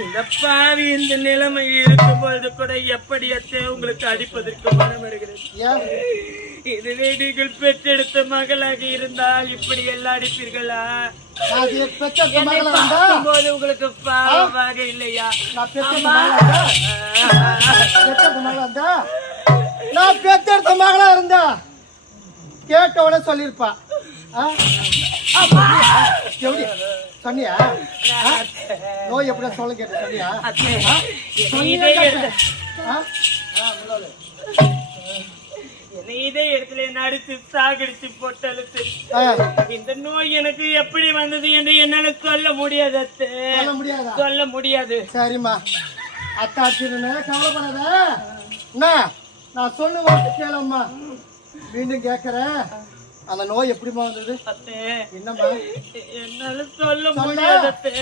இந்த பாவி இந்த நிலைமை இருக்கும் பொழுது கூட எப்படி அத்தை உங்களுக்கு அடிப்பதற்கு மனம் வருகிறது? இதுவே நீங்கள் பெற்றெடுத்த மகளாக இருந்தால் இப்படி எல்லாம் அடிப்பீர்களா? போது உங்களுக்கு பாவமாக இல்லையா? நான் பெற்றெடுத்த மகளா இருந்தா கேட்டவன சொல்லிருப்பா. சொன்னியா நோய் எப்படி சொல்ல கேட்ட சொன்னியா? இதே இடத்துல நடிச்சு சாகடிச்சு போட்டாலும் சரி, இந்த நோய் எனக்கு எப்படி வந்தது என்று என்னால சொல்ல முடியாது அத்தை. சொல்ல முடியாது. சரிம்மா அத்தாச்சி கவலைப்படாத. என்ன நான் சொல்லுவேன் கேளம்மா. மீண்டும் கேட்கறேன், அந்த நோய் எப்படிமா வந்தது? அத்தை என்னம்மா என்னால சொல்ல முடியாது அத்தை.